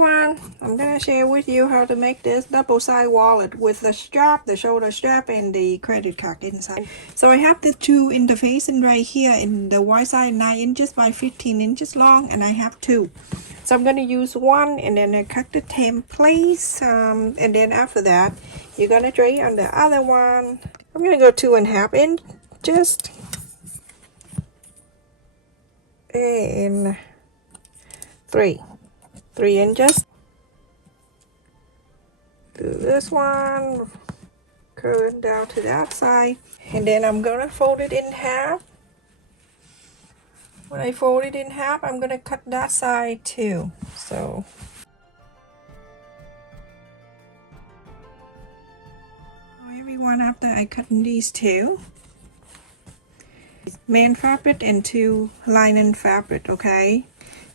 everyone, I'm gonna share with you how to make this double side wallet with the strap, the shoulder strap, and the credit card inside. So I have the two interfacing right here in the wide side 9 inches by 15 inches long, and I have two. So I'm gonna use one, and then I cut the templates, and then after that you're gonna drape on the other one. I'm gonna go 2.5 inches and 3 inches. Do this one, curve down to the outside, and then I'm gonna fold it in half. When I fold it in half, I'm gonna cut that side too. So everyone, after I cut these two, main fabric and two lining fabric, okay?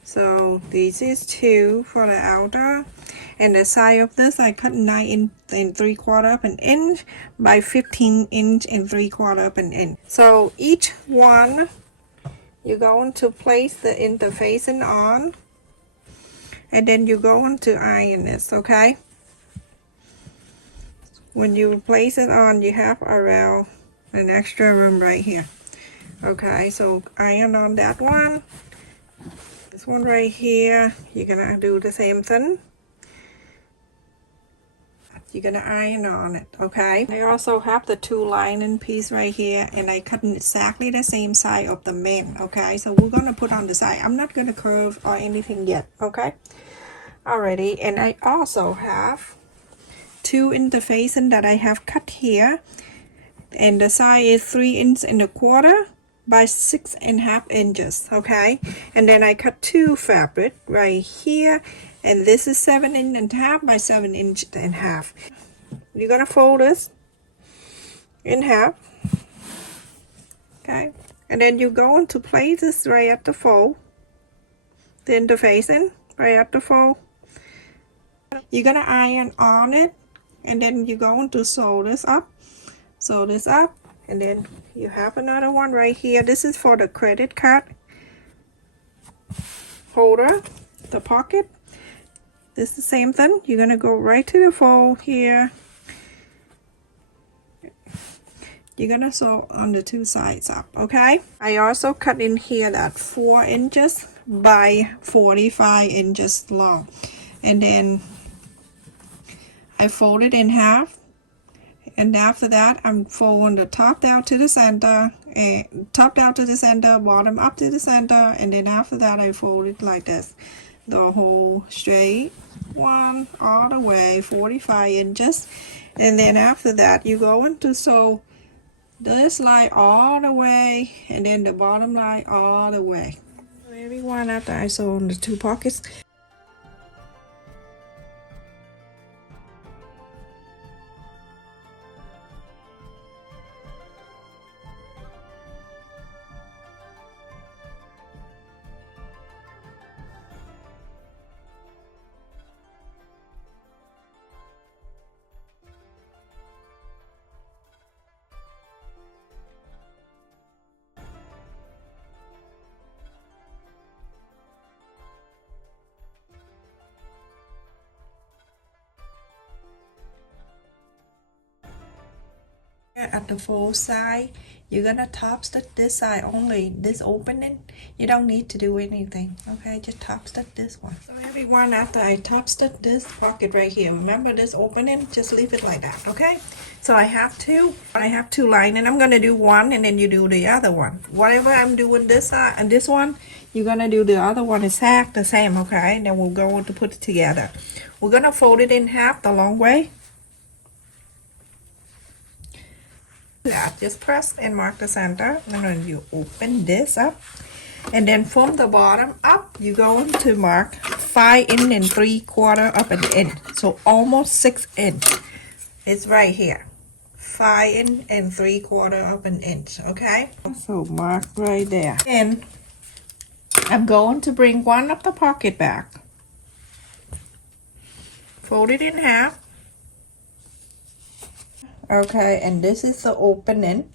So this is 2 for the outer, and the side of this I cut 9 3/4 of an inch by 15 inch and 3/4 of an inch. So each one you're going to place the interfacing on, and then you're going to iron this, okay? When you place it on, you have around an extra room right here, okay? So iron on that one. This one right here, you're gonna do the same thing. You're gonna iron on it, okay? I also have the two lining piece right here, and I cut exactly the same side of the main, okay? So we're gonna put on the side. I'm not gonna curve or anything yet, okay? Alrighty, and I also have two interfacing that I have cut here, and the side is 3.25 by 6.5 inches, okay? And then I cut two fabric right here, and this is 7.5 by 7.5 inches. You're gonna fold this in half, okay? And then you're going to place this right at the fold, the interfacing right at the fold. You're gonna iron on it, and then you're going to sew this up, and then you have another one right here. This is for the credit card holder, the pocket. This is the same thing. You're gonna go right to the fold here. You're gonna sew on the two sides up, okay? I also cut in here that 4 inches by 45 inches long, and then I fold it in half. And after that, I'm folding the top down to the center, and top down to the center, bottom up to the center, and then after that I fold it like this, the whole straight one all the way 45 inches. And then after that, you go into sew this line all the way, and then the bottom line all the way. Everyone, after I sew on the two pockets, at the fold side, you're gonna top stitch this side only, this opening. You don't need to do anything, okay? Just top stitch this one. So everyone, after I top stitch this pocket right here, remember this opening, just leave it like that, okay? So I have two lines, and I'm gonna do one, and then you do the other one. Whatever I'm doing this side and this one, you're gonna do the other one exact the same, okay? And then we'll go to put it together. We're gonna fold it in half the long way. Yeah, just press and mark the center, and then you open this up, and then from the bottom up you're going to mark 5 3/4 of an inch, so almost 6 inches. It's right here, 5 3/4 of an inch, okay? So mark right there, and I'm going to bring one of the pocket back, fold it in half. Okay, and this is the opening.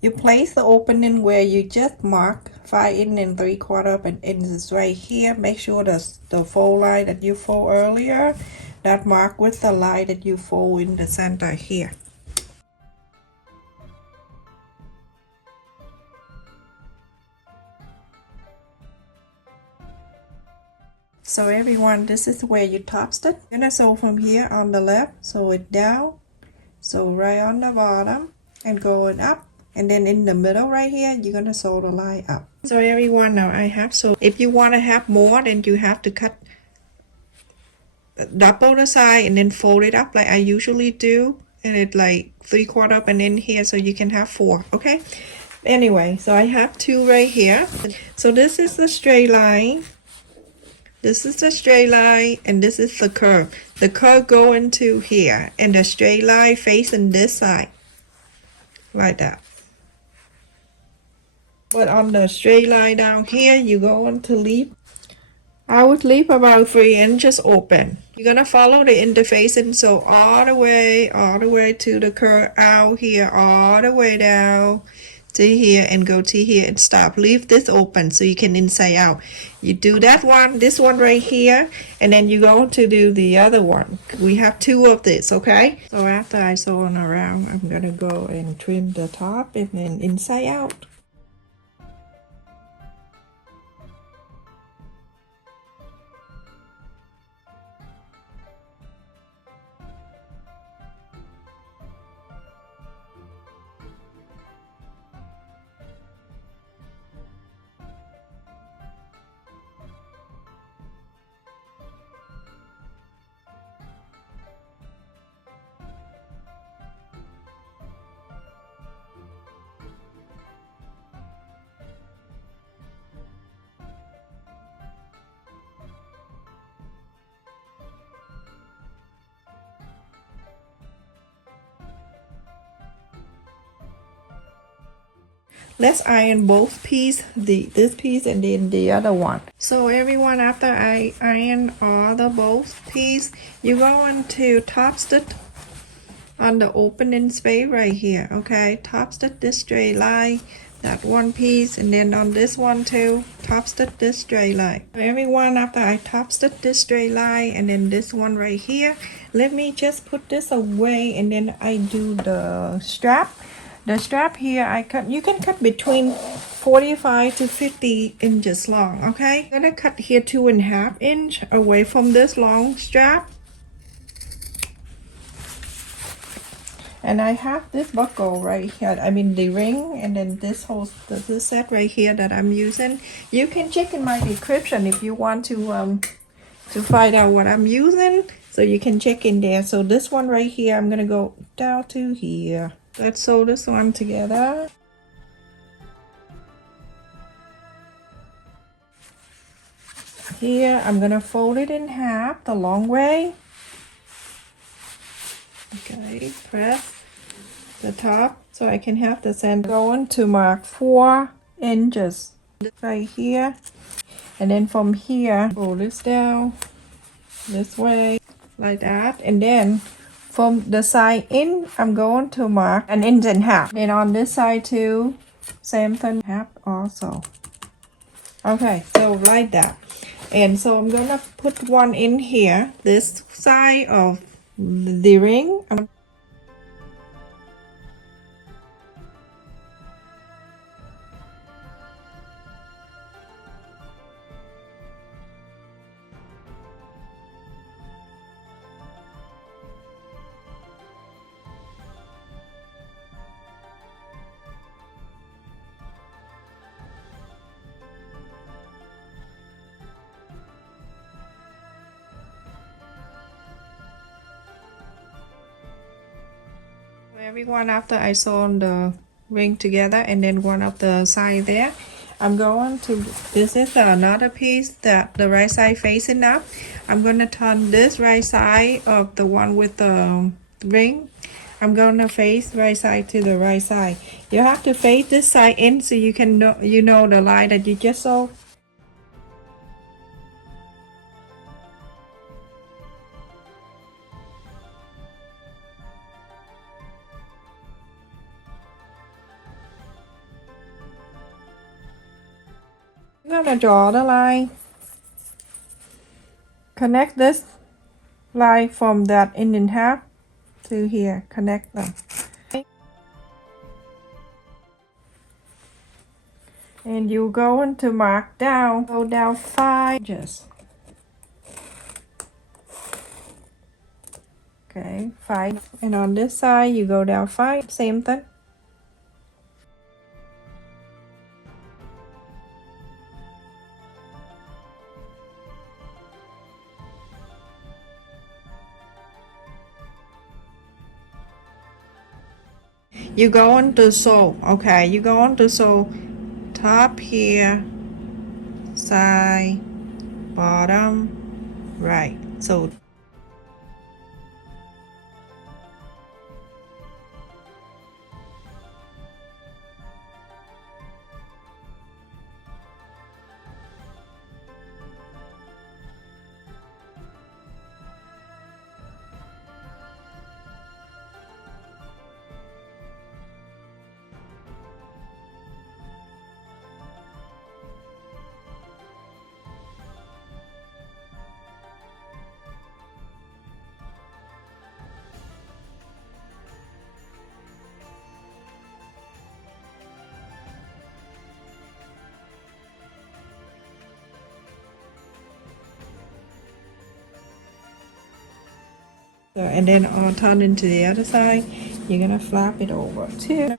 You place the opening where you just mark 5 and 3/4 inches right here. Make sure the fold line that you fold earlier, that mark with the line that you fold in the center here. So everyone, this is where you top stitch. You're gonna sew from here on the left, sew it down, sew right on the bottom, and going up, and then in the middle right here, you're gonna sew the line up. So everyone, now I have so if you want to have more, then you have to cut double the side and then fold it up like I usually do, and it like 3/4 up and in here, so you can have 4. Okay. Anyway, so I have 2 right here. So this is the straight line. This is the straight line, and this is the curve. The curve going to here, and the straight line facing this side, like that. But on the straight line down here, you're going to leave. I would leave about 3 inches open. You're gonna follow the interfacing, so all the way to the curve out here, all the way down to here, and go to here and stop. Leave this open so you can inside out. You do that one, this one right here, and then you're going to do the other one. We have 2 of this, okay? So after I sew on around, I'm gonna go and trim the top and then inside out. Let's iron both pieces, this piece and then the other one. So everyone, after I iron all the both piece, you're going to top stitch on the opening space right here, okay? Top stitch this straight line, that one piece, and then on this one too, top stitch this straight line. So everyone, after I top stitch this straight line and then this one right here, let me just put this away, and then I do the strap. The strap here, I cut. You can cut between 45 to 50 inches long, okay? I'm gonna cut here 2.5 inch away from this long strap. And I have this buckle right here, I mean the ring, and then this whole this set right here that I'm using. You can check in my description if you want to find out what I'm using, so you can check in there. So this one right here, I'm gonna go down to here. Let's sew this one together. Here, I'm gonna fold it in half the long way. Okay, press the top so I can have the center. Going to mark 4 inches right here, and then from here, fold this down this way like that, and then from the side in, I'm going to mark 1.5 inches. Then on this side too, same thing, half also. Okay, so like that. And so I'm gonna put one in here, this side of the ring. Everyone, after I sew the ring together and then one of the side there, I'm going to, this is another piece that the right side facing up. I'm going to turn this right side of the one with the ring. I'm going to face right side to the right side. You have to face this side in so you can know, you know the line that you just sewed. I'm gonna draw the line. Connect this line from that ending half to here. Connect them. And you're going to mark down, go down 5 inches. Okay, 5. And on this side, you go down 5, same thing. You go on to sew, okay, you go on to sew top here, side, bottom, right. So and then I'll turn into the other side. You're gonna flap it over too.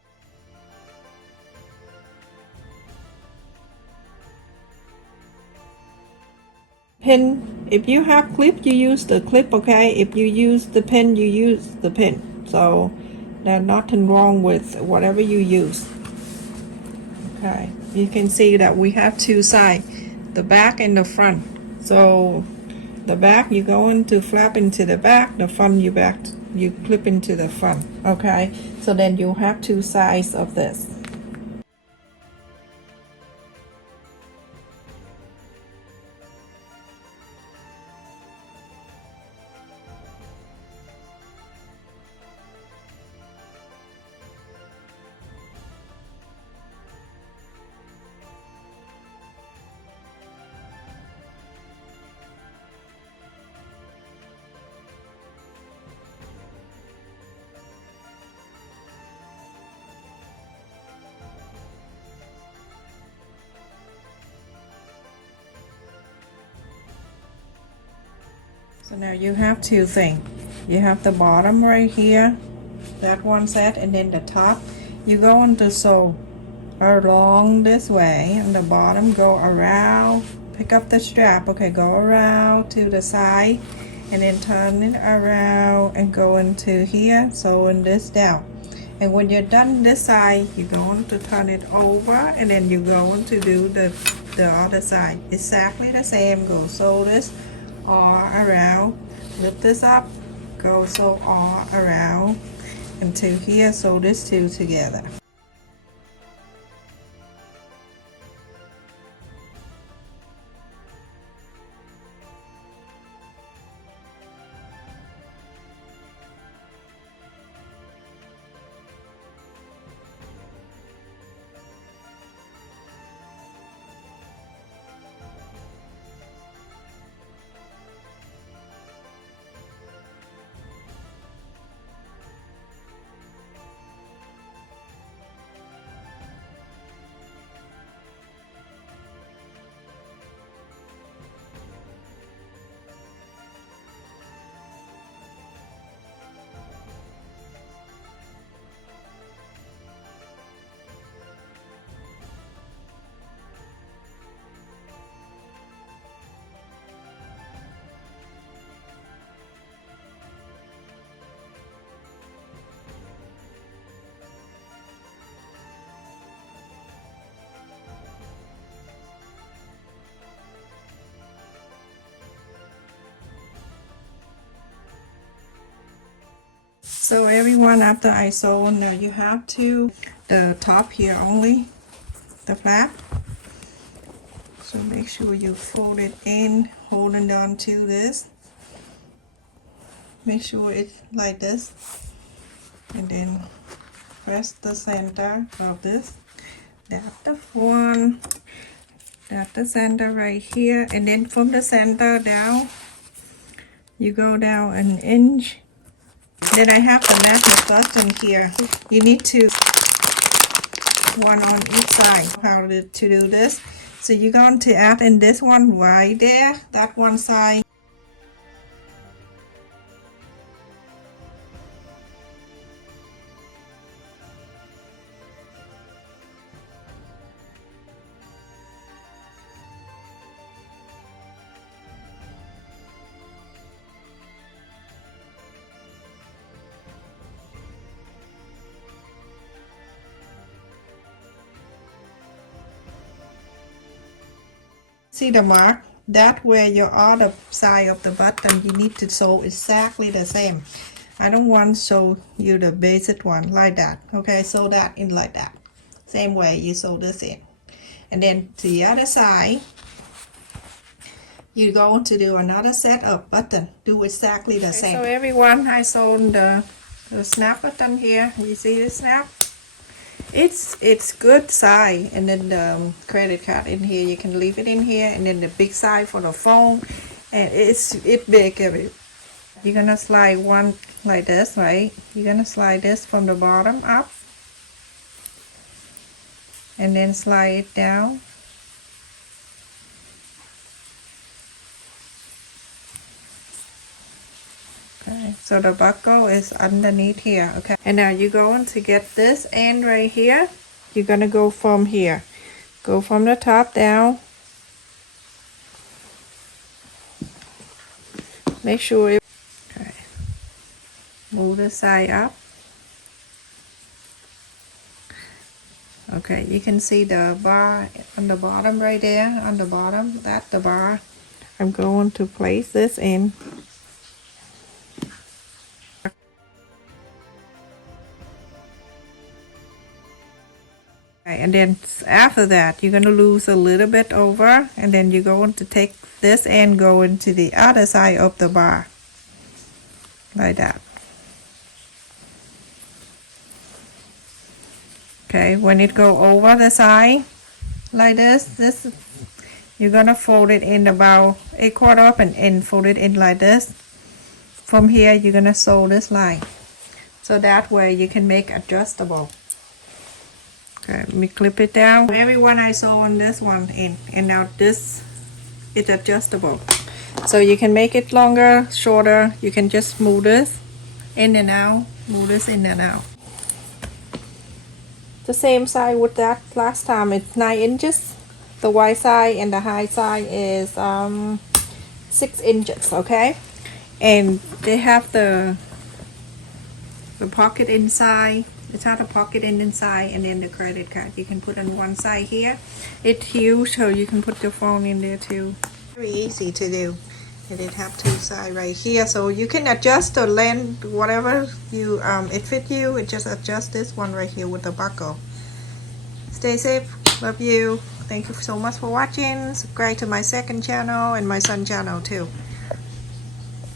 Pin, if you have clip, you use the clip, okay? If you use the pin, you use the pin. So there's nothing wrong with whatever you use. Okay, you can see that we have two sides, the back and the front. So the back, you go into flap into the back, the front you clip into the front. Okay, so then you have two sides of this. So now you have two things. You have the bottom right here, that one set, and then the top. You go on to sew along this way, and the bottom go around, pick up the strap, okay, go around to the side, and then turn it around and go into here, sewing this down. And when you're done this side, you're going to turn it over, and then you're going to do the other side. Exactly the same, go sew this all around, lift this up, go sew all around into here, sew this two together. So everyone, after I sew, now you have to the top here only, the flap. So make sure you fold it in, holding on to this. Make sure it's like this, and then press the center of this. That's the one. At the center right here, and then from the center down, you go down an inch. Then I have the magnet button here. You need to one on each side. How to do this? So you're going to add in this one right there, that one side. See the mark? That where your other side of the button, you need to sew exactly the same. I don't want to show you the basic one like that. Okay, sew that in like that. Same way you sew this in. And then to the other side, you're going to do another set of button. Do exactly the same. So everyone, I sewn the snap button here. You see the snap? It's good size, and then the credit card in here, you can leave it in here, and then the big size for the phone, and it's big. You're gonna slide one like this, right? You're gonna slide this from the bottom up, and then slide it down. Okay, so the buckle is underneath here. Okay, and now you're going to get this end right here. You're gonna go from here, go from the top down. Make sure it, okay, move the side up. Okay, you can see the bar on the bottom right there. On the bottom, that's the bar. I'm going to place this in. And then after that, you're going to lose a little bit over, and then you're going to take this and go into the other side of the bar like that. Okay, when it go over the side like this you're gonna fold it in about 1/4 up and fold it in like this. From here you're gonna sew this line, so that way you can make adjustable. Okay, let me clip it down. Everyone, I sew on this one in, and now this is adjustable, so you can make it longer, shorter. You can just move this in and out, move this in and out. The same side with that last time. It's 9 inches. The wide side and the high side is 6 inches. Okay, and they have the pocket inside. It has a pocket inside, and then the credit card you can put on one side here. It's huge, so you can put your phone in there too. Very easy to do. And it have 2 sides right here, so you can adjust the length, whatever you it fit you. It just adjust this one right here with the buckle. Stay safe. Love you. Thank you so much for watching. Subscribe to my second channel and my son channel too.